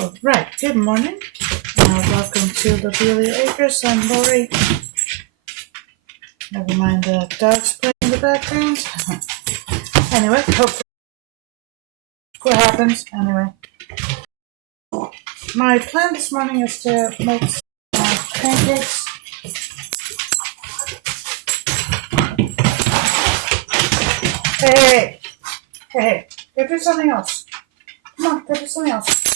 All right, good morning. Welcome to the Beely Acres. I'm Lori. Never mind the dogs playing in the background. Anyway, hopefully what happens. Anyway, my plan this morning is to make pancakes. Hey, go do something else. Come on, go do something else.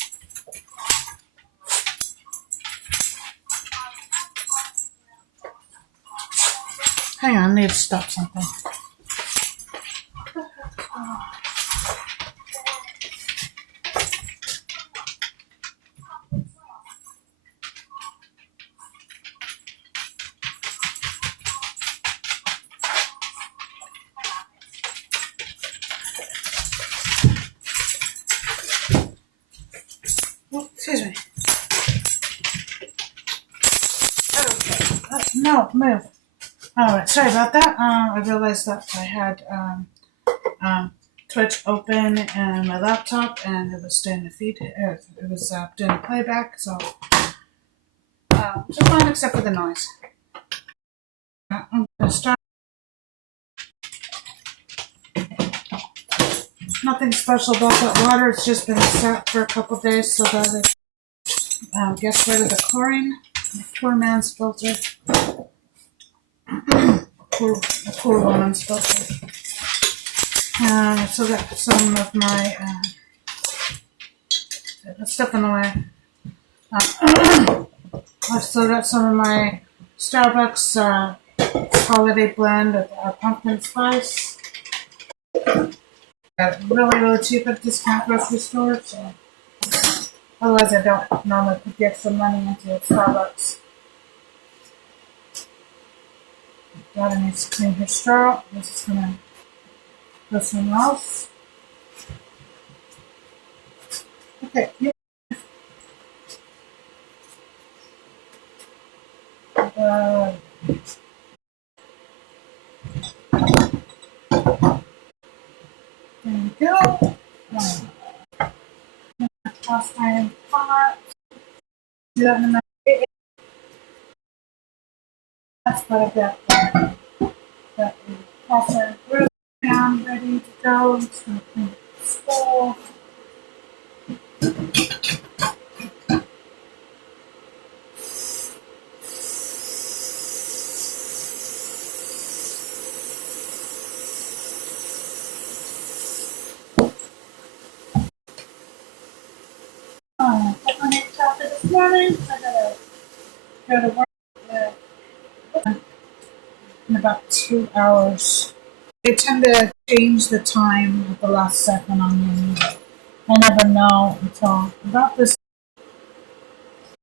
Hang on, I need to stop something. Oh, excuse me. Okay. No, move. Alright, sorry about that. I realized that I had Twitch open and my laptop, and it was doing the feed. It was doing the playback, so just fine except for the noise. I'm gonna start. Nothing special about that water. It's just been sat for a couple days so that it gets rid of the chlorine. Poor man's filter. poor woman's filter. So got some of my stuff in the way. I've still got some of my Starbucks holiday blend of pumpkin spice. Got it really cheap at discount grocery store. So otherwise, I don't normally put the extra money into Starbucks. Daughter needs to clean her straw. This is gonna go somewhere else. Okay. There we go. Cast iron pot. Do that in the That's what I've got. Got the cast iron griddle down, ready to go. I'm just going to clean the stove. This morning, I gotta go to work in about 2 hours. They tend to change the time at the last second on me. I never know until about this.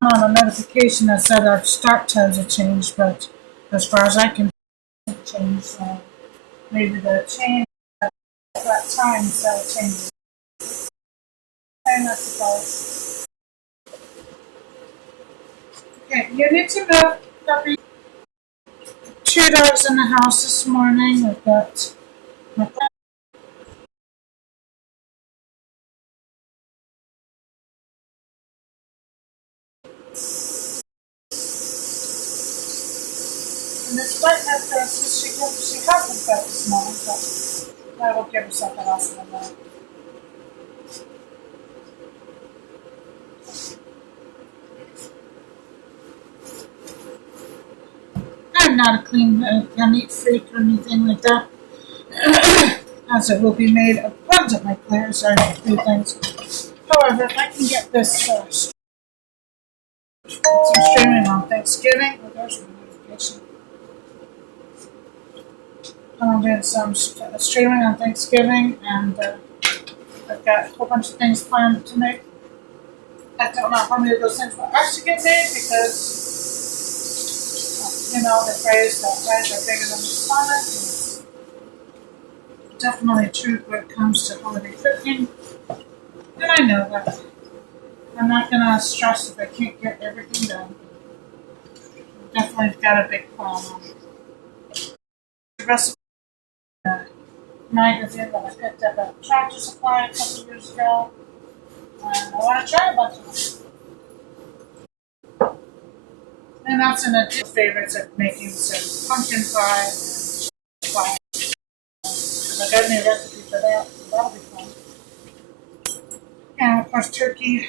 On a notification that said our start times have changed, but as far as I can change, so maybe they'll change at that time instead of changing. I'm not surprised. Okay, you need to know that 2 dogs in the house this morning. We've got my and despite that, she hasn't fed this morning, but I will give her something else in a minute. I'm not a clean meat freak or anything like that, as it will be made abundantly clear. Sorry to do things. However, if I can get this streaming on Thanksgiving, oh, there's my notification. I'm doing some streaming on Thanksgiving, and I've got a whole bunch of things planned to make. I don't know how many of those things will actually get made because, you know, the phrase that fries are bigger than the planet is definitely true when it comes to holiday cooking. And I know that. I'm not going to stress if I can't get everything done. I've definitely got a big plan on the recipe magazine that I picked up at Tractor Supply a couple years ago. And I want to try a bunch of them. that's an additional favorites of making some pumpkin pie and pie. Because I got a new recipe for that. So that'll be fun. And of course, turkey.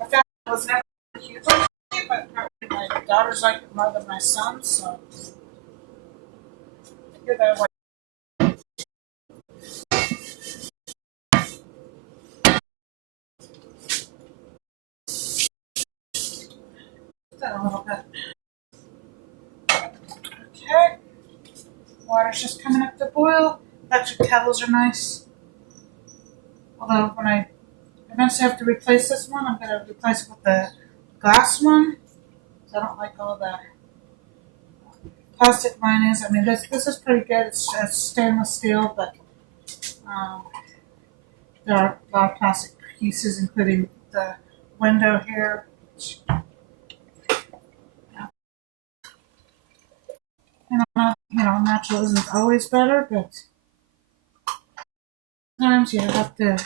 I found it was never a huge turkey, but apparently my daughters like it more than my sons, so I figured that way. That a little bit. Okay. Water's just coming up to boil. Electric kettles are nice. Although when I eventually have to replace this one, I'm going to replace it with the glass one. So I don't like all the plastic mine is. I mean, this is pretty good. It's stainless steel, but there are a lot of plastic pieces, including the window here. Natural isn't always better, but sometimes you have to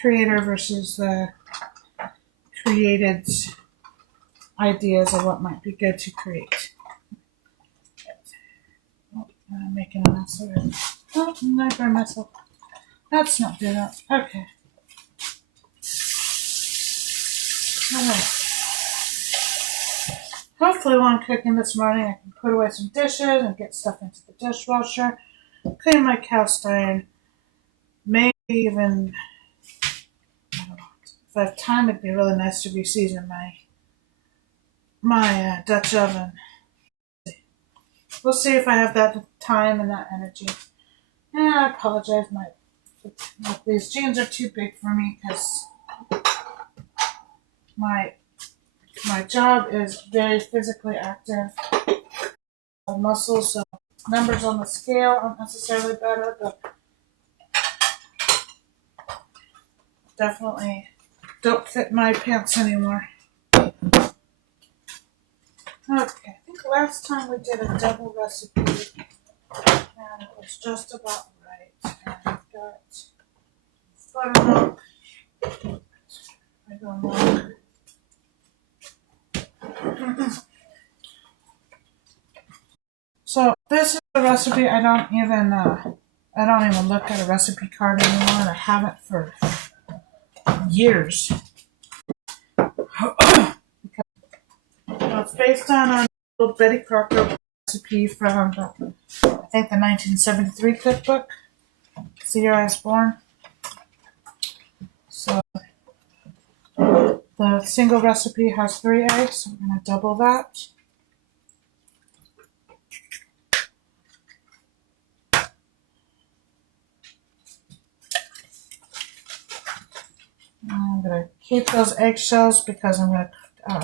creator versus the created ideas of what might be good to create. I'm making a mess of it. Oh, I burned myself. Let's not do that. Okay. Alright. Hopefully while I'm cooking this morning, I can put away some dishes and get stuff into the dishwasher. Clean my cast iron. Maybe even, I don't know, if I have time, it'd be really nice to reseason my Dutch oven. We'll see if I have that time and that energy. Yeah, I apologize. These jeans are too big for me because my job is very physically active. Muscles, so numbers on the scale aren't necessarily better, but definitely don't fit my pants anymore. Okay, I think last time we did a double recipe, and it was just about right. And I've got buttermilk. I don't know. So this is a recipe I don't even look at a recipe card anymore, and I haven't for years. It's based on a little Betty Crocker recipe from I think the 1973 cookbook. It's the year I was born. So the single recipe has 3 eggs, so I'm going to double that. I'm going to keep those eggshells because I'm going to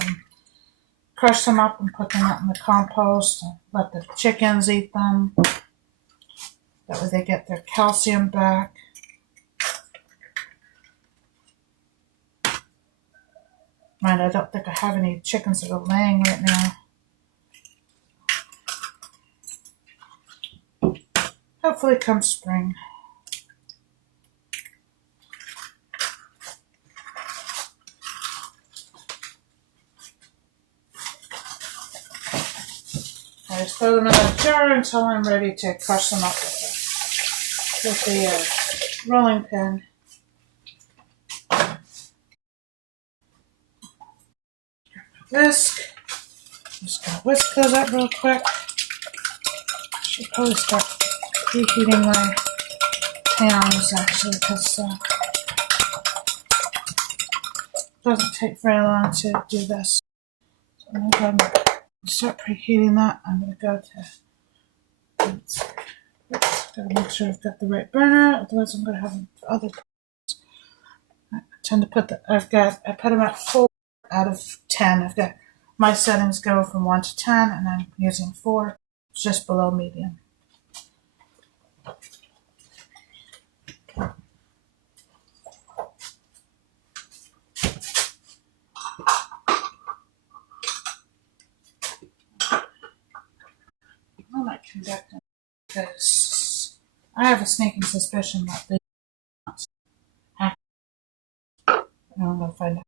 crush them up and put them out in the compost and let the chickens eat them. That way they get their calcium back. Mind, I don't think I have any chickens that are laying right now. Hopefully come spring. I just throw them in a jar until I'm ready to crush them up with the rolling pin. Whisk. Just gonna whisk those up real quick. Should probably start preheating my pans actually, because it doesn't take very long to do this. So I'm going to start preheating that. I'm going to go to, gotta make sure I've got the right burner, otherwise I'm going to have other. I tend to put I put them at 4 out of 10. I've got my settings go from 1 to 10, and I'm using 4. It's just below medium. I might conduct them because I have a sneaking suspicion that they hack. I'm going to find out.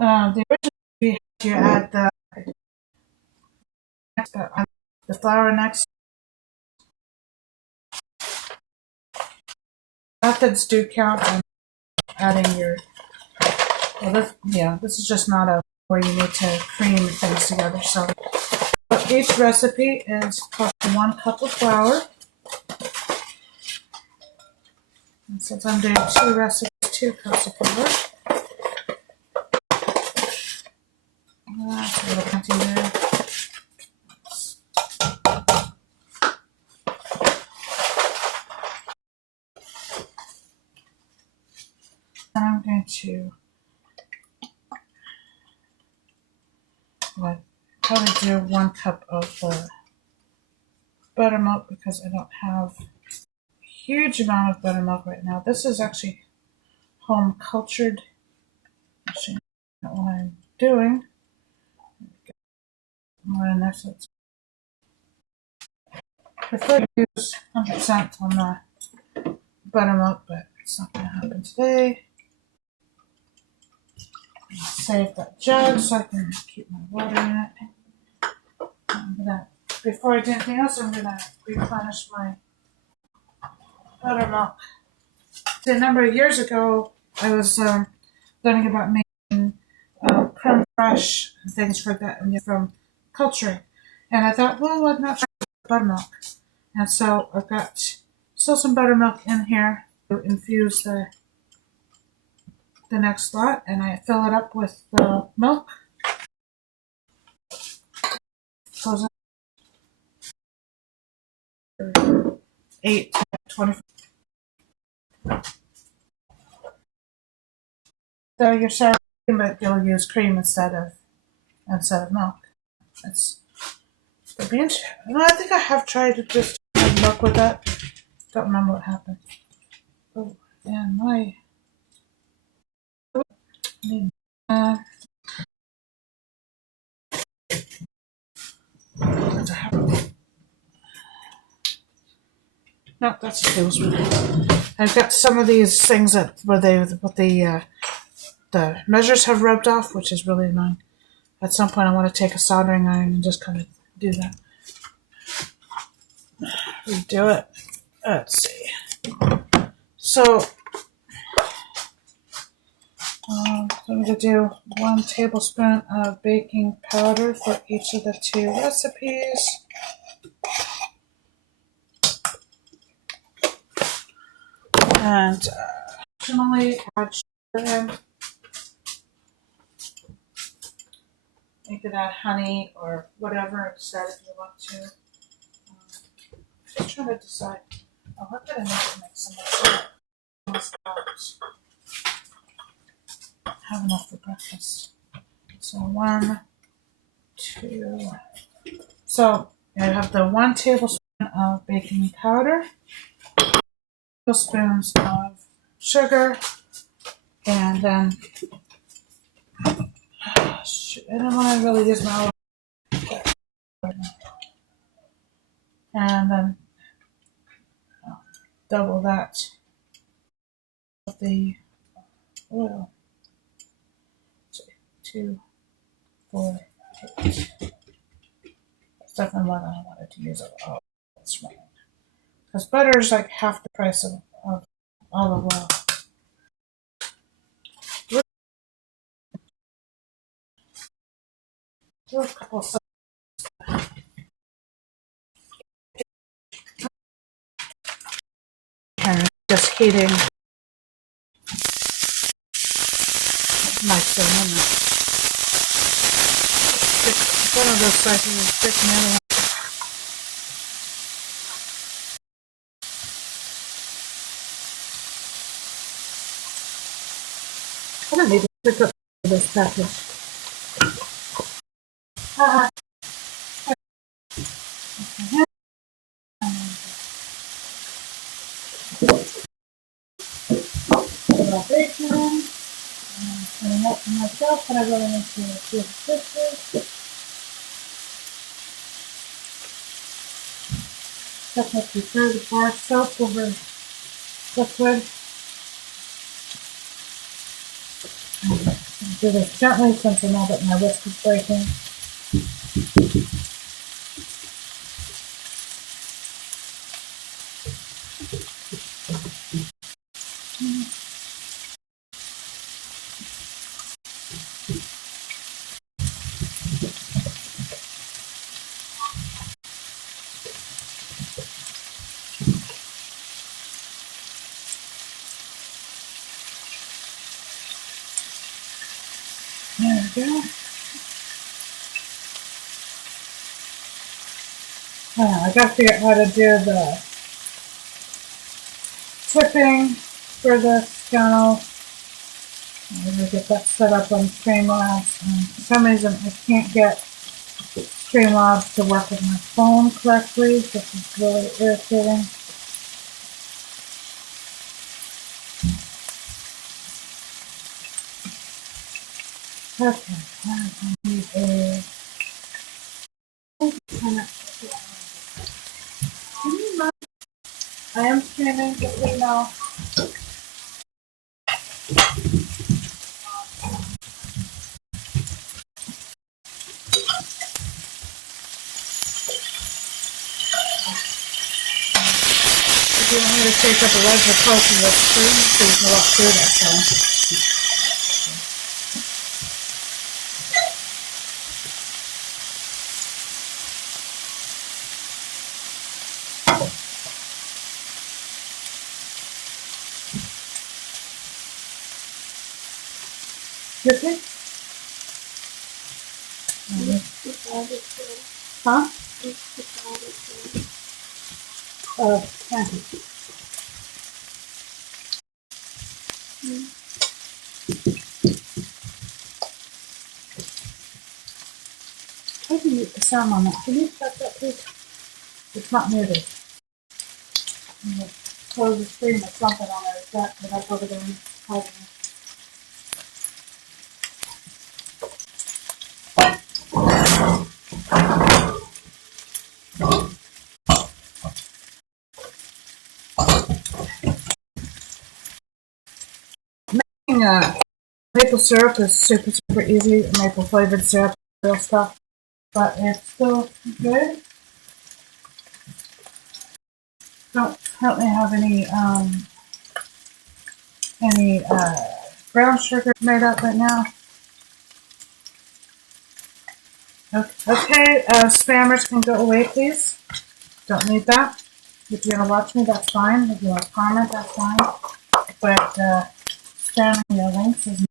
The original recipe had you add the flour next. Methods do count on adding your. Well, this is just not a where you need to cream things together. So each recipe is 1 cup of flour. And since I'm doing 2 recipes, 2 cups of flour. That's a little plenty there. And I'm going to probably do 1 cup of buttermilk because I don't have a huge amount of buttermilk right now. This is actually home cultured. Actually, not what I'm doing. I prefer to use 100% on the buttermilk, but it's not going to happen today. Save that jug so I can keep my water in it. Before I do anything else, I'm going to replenish my buttermilk. A number of years ago, I was learning about making creme fraiche and things like that from culturing. And I thought, well, why not try buttermilk? And so I've got still some buttermilk in here to infuse the next lot, and I fill it up with the milk. Close it. 8 to 24. So your sour cream, but you'll use cream instead of milk. It's the beans. No, I think I have tried to just have milk with that. Don't remember what happened. Oh, and my. No, that's a tablespoon. I've got some of these things where the measures have rubbed off, which is really annoying. At some point, I want to take a soldering iron and just kind of do that. Redo it. Let's see. So I'm going to do 1 tablespoon of baking powder for each of the 2 recipes. And optionally add sugar in. You could add honey or whatever instead if you want to. Just trying to decide. Oh, we're going to make some more sugar. Have enough for breakfast. So 1, 2. So I have the 1 tablespoon of baking powder, tablespoons of sugar, and then I don't want to really use my oil. And then double that with the oil. 2, 4, 8. That's definitely more than I wanted to use of oil. That's right. Because butter is like half the price of olive oil. Do a couple of and just heating my cinnamon. One of those spices is thick and I don't need to pick up this package. Bacon. Cleaning up for myself, but I really need to do the sisters. Definitely prefer the bar soap over liquid. Do this gently since I know that my whisk is breaking. There we go. I got to figure out how to do the tipping for this funnel. I'm going to get that set up on Streamlabs. For some reason, I can't get Streamlabs to work with my phone correctly. This is really irritating. Okay, I need a... I am streaming, just so you know. If you want me to take up a larger portion of the screen, so you can walk through that time. Okay? Huh? Pancakes. I can mute the sound on that. Can you shut that, please? It's not muted. I'm going to close the screen with something on there. It's got it up over there. Making maple syrup is super easy. Maple flavored syrup, real stuff, but it's still good. Don't currently have any brown sugar made up right now. Okay, spammers can go away, please. Don't need that. If you're gonna watch me, that's fine. If you want to comment, that's fine. But spamming your links is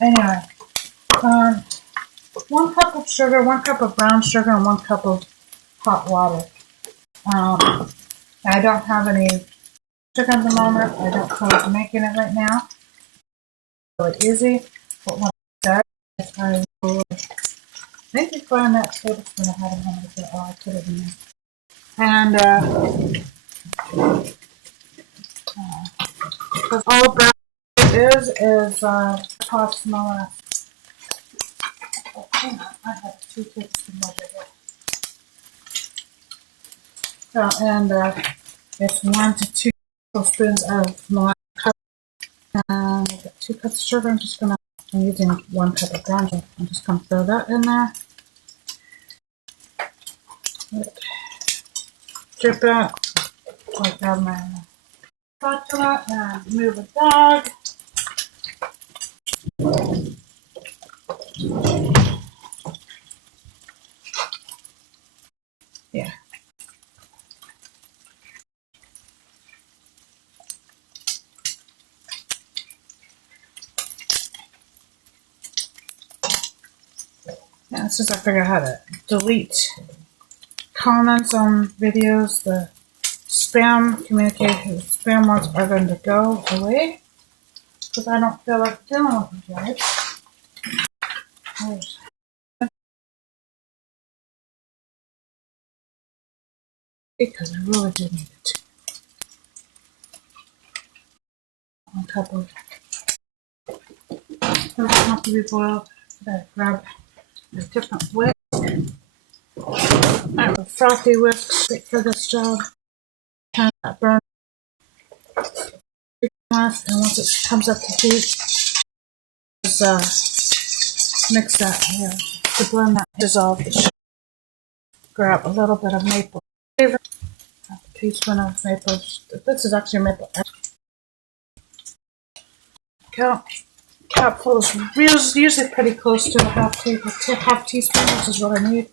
anyway. 1 cup of sugar, 1 cup of brown sugar, and 1 cup of hot water. I don't have any sugar at the moment. I don't feel like making it right now. Really easy. But when I start, I will maybe find that tablespoon I had in mind. Oh, I put it in there. And because all brown is tossed molasses. Oh, hang on, I have 2 tablespoons over here. So, and it's 1 to 2 tablespoons of molasses. And I've got 2 cups of sugar. I'm using 1 cup of brown sugar. I'm just going to throw that in there. Drip it. I'll grab my spatula and move the dog. Yeah. Yeah, it's just I figure out how to delete comments on videos. The spam communication, spam ones are going to go away because I don't feel like dealing with you guys. Because I really do need it. 1 cup of doesn't have to be boiled. I grab a different whisk. I have a frothy whisk for this job. Kind of burn. half, and once it comes up to heat, mix that here to blend that, dissolve the sugar. Grab a little bit of maple flavor, a teaspoon of maple. This is actually maple. Capful is usually pretty close to a half teaspoon, which is what I need.